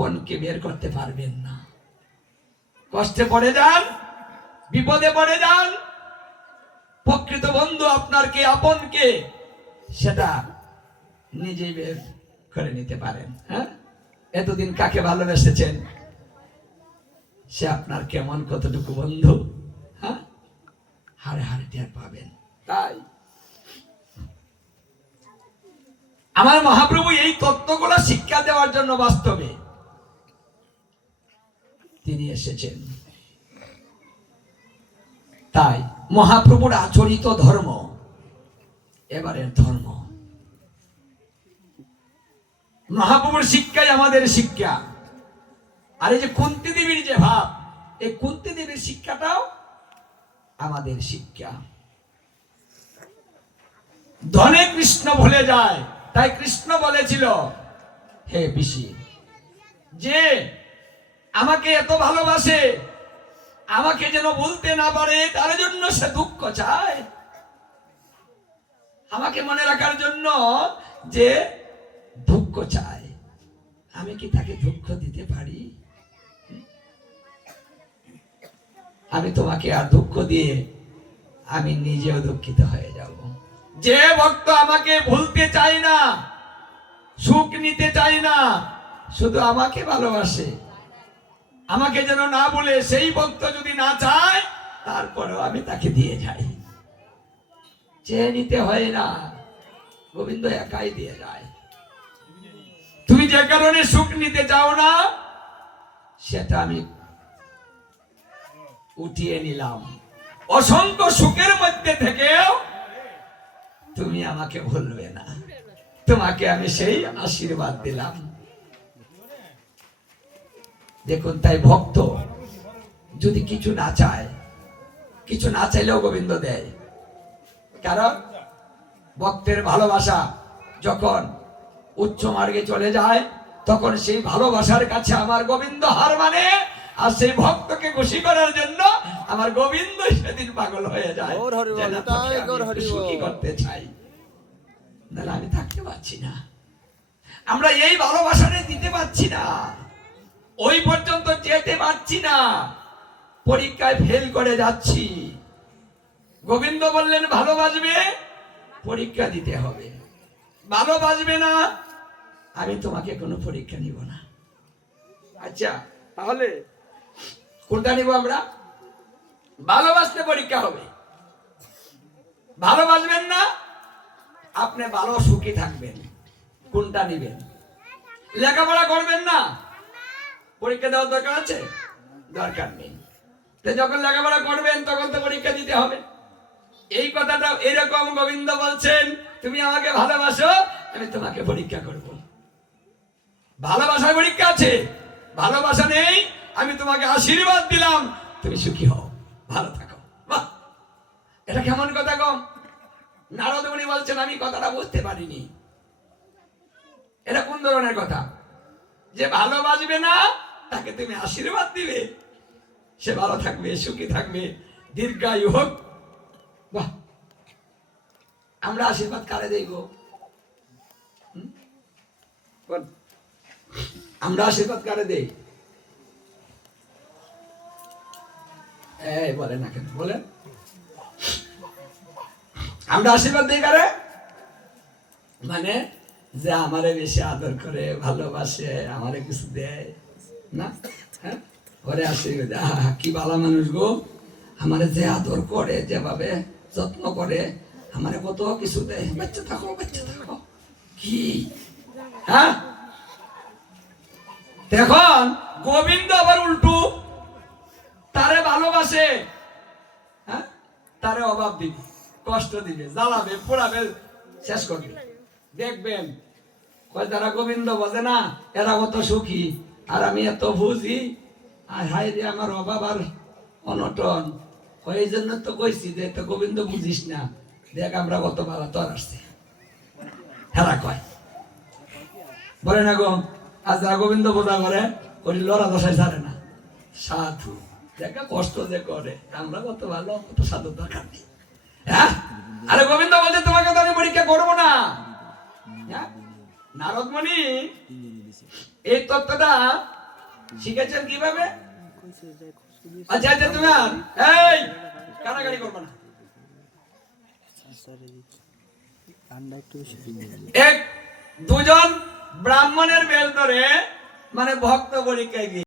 আপনকে বের করতে পারবেন না। কষ্টে পড়ে যান, বিপদে পড়ে যান, প্রকৃত বন্ধু আপনার কে, আপন কে, সেটা নিজেই বের করে নিতে পারেন। হ্যাঁ, এতদিন কাকে ভালোবেসেছেন, সে আপনার কেমন, কতটুকু বন্ধু, হ্যাঁ, হারে হারে টের পাবেন। তাই আমার মহাপ্রভু এই তত্ত্বগুলো শিক্ষা দেওয়ার জন্য বাস্তবে তিনি এসেছেন। তাই মহাপ্রভুর আচরিত ধর্ম এবারের ধর্ম। মহাপ্রভুর শিক্ষাই আমাদের শিক্ষা। আর এই যে কুন্তী দেবীর যে ভাব, এই কুন্তী দেবীর শিক্ষাটাও আমাদের শিক্ষা। ধনে কৃষ্ণ ভুলে যায়, তাই কৃষ্ণ বলেছিল, হে পিসি, যে আমাকে এত ভালোবাসে, আমাকে যেন বলতে না পারে, তার জন্য সে দুঃখ চায়। আমাকে মনে রাখার জন্য যে দুঃখ চায়, আমি কি তাকে দুঃখ দিতে পারি? আমি তোমাকে আর দুঃখ দিয়ে আমি নিজেও দুঃখিত হয়ে যাব। যে ভক্ত আমাকে ভুলতে চায় না, সুখ নিতে চায় না, শুধু আমাকে ভালোবাসে, আমাকে যেন না বলে, সেই ভক্ত যদি না চায়, তারপরেও আমি তাকে দিয়ে যাই। চেয়ে নিতে হয় না, গোবিন্দ একাই দিয়ে যায়। তুমি যে কারণে সুখ নিতে চাও না, সেটা আমি উঠিয়ে নিলাম। অসংখ্য সুখের মধ্যে থেকেও তুমি আমাকে ভুলবে না, তোমাকে আমি সেই আশীর্বাদ দিলাম। দেখুন, তাই ভক্ত যদি কিছু না চায়, কিছু না চাইলেও গোবিন্দ দেয়। কারণ ভক্তের ভালোবাসা যখন উচ্চ মার্গে চলে যায়, তখন সেই ভালোবাসার কাছে আমার গোবিন্দ হার মানে। আর সেই ভক্তকে খুশি করার জন্য আমার গোবিন্দ সেদিন পাগল হয়ে যায়, সুখী করতে চাই, নাহলে আমি থাকতে পারছি না। আমরা এই ভালোবাসাটা দিতে পারছি না, ওই পর্যন্ত যেতে পারছি না, পরীক্ষায় ফেল করে যাচ্ছি। গোবিন্দ বললেন, ভালোবাসবে, পরীক্ষা দিতে হবে। ভালোবাসবে না, আমি তোমাকে কোনো পরীক্ষা নিব না। আচ্ছা, তাহলে কোনটা নিব আমরা? ভালোবাসলে পরীক্ষা হবে, ভালোবাসবেন না, আপনি ভালো সুখী থাকবেন। কোনটা নিবেন? লেখাপড়া করবেন না, পরীক্ষা দেওয়ার দরকার আছে? দরকার নেই। যখন লেখাপড়া করবেন তখন তো পরীক্ষা দিতে হবে। এই কথাটা এরকম গোবিন্দ বলছেন, তুমি আমাকে ভালোবাসো, আমি তোমাকে পরীক্ষা করব। ভালোবাসার পরীক্ষা আছে, ভালোবাসা নেই, আমি তোমাকে আশীর্বাদ দিলাম, তুমি সুখী হও, ভালো থাকো। বাহ, এটা কেমন কথা গো? নারদ মুনি বলছেন, আমি কথাটা বুঝতে পারিনি। এটা কোন ধরনের কথা? যে ভালোবাসবে না, তাকে তুমি আশীর্বাদ দিবে, সে ভালো থাকবে, সুখী থাকবে, দীর্ঘায়ু হোক। বাহ, আমরা আশীর্বাদ কারে দেব? আমরা আশীর্বাদ কারে দেই? এই বলে না কেন, বলেন। আমরা আশীর্বাদ দিই কারে? মানে যে আমারে বেশি আদর করে, ভালোবাসে, আমারে কিছু দেয় না, হ্যাঁ, ওরে আশীর্বাদ। কি ভালো মানুষ গো, আমারে যে আদর করে, যেভাবে যত্ন করে, আমারে কত কিছু দেয়, বাচ্চা থাকো, বাচ্চা থাকো, কি, হ্যাঁ। দেখুন, গোবিন্দ আবার উল্টো, তারে ভালোবাসে, হ্যাঁ, তারে অভাব দিবে, কষ্ট দিবে, জ্বালাবে, পোড়াবে, শেষ করবে। দেখবেন যারা গোবিন্দ বোঝে না, এরা কত সুখী, আর আমি এত বুঝি, আর হাই রে আমার অভাব আর অনটন। এই জন্য তো কইছি যে তো গোবিন্দ বুঝিস না, দেখ আমরা কত ভালো তোর আসছে, হেরা কয়, বলে না গো। আর যারা গোবিন্দ বোঝা করে, ওই লড়া দশায় ছাড়ে না, সাধু দেখা কষ্ট যে করে, আমরা কত ভালো, কত সাধু দরকার নেই, হ্যাঁ। আরে গোবিন্দ বলছে, তোমাকে তো আমি পরীক্ষা করবো না, নারদমণি এই তত্ত্বটা শিখেছেন কিভাবে? আচ্ছা আচ্ছা, তুমি এই কানাকানি করবে না। এক দুজন ব্রাহ্মণের বেল ধরে মানে ভক্ত পরীক্ষায় গিয়ে